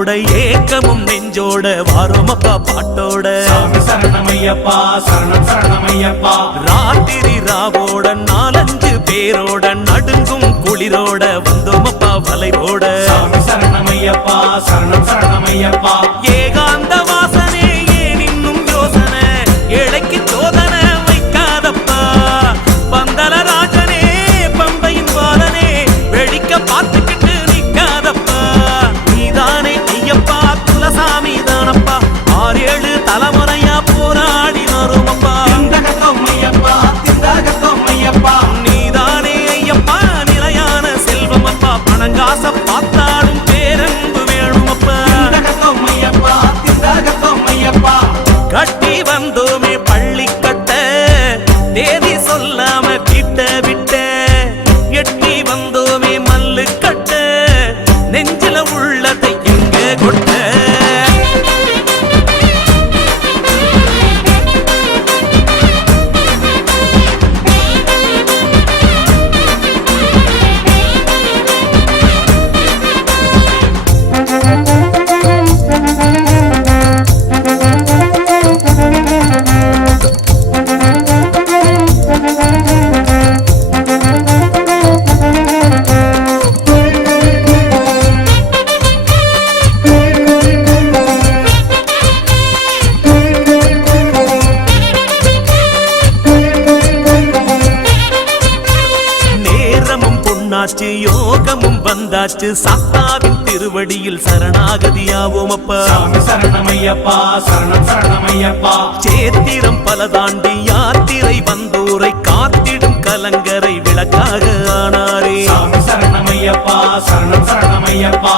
அன்போட ஏக்கமும் நெஞ்சோட வாரோமப்பா பாட்டோட சரணமையப்பா சரணம் சரணமையப்பா ராத்திரி ராவோட 4-5 பேரோட நடுங்கும் குளிரோட வந்தோமப்பா வலைவோட சரணமையப்பா சரணம் சரணமையப்பா ஏகாந்த வாசனே ஏன் இன்னும் யோசனை ஏழைக்கு சோதனை வைக்காதப்பா பந்தல ராஜனே பம்பையின் வாரனே வெடிக்க பார்த்துக்கிட்டு நிக்காதப்பா நீதானே ஐயப்பா குலசாமி தானப்பா 6-7 தலைமுறையா போராடி வருமப்பா நீதானே ஐயப்பா நிலையான செல்வமப்பா பணங்காச பார்த்தாலும் பேரன்பு வேணுமப்பா கட்டி வந்தோமே பள்ளி கட்ட தேதி சொல்லாம கிட்ட விட்ட எட்டி வந்தோமே மல்லு கட்ட நெஞ்சில உள்ளதை எங்க கொட்ட யோகமும் வந்தாச்சு சாத்தாவின் திருவடியில் சரணாகதியாவோமப்பா சரணமையப்பா சரணம் சரணமையப்பா சேத்திரம் பல தாண்டி யாத்திரை வந்தோரை காத்திடும் கலங்கரை விளக்காக ஆனாரே சரணமையப்பா சரணம் சரணமையப்பா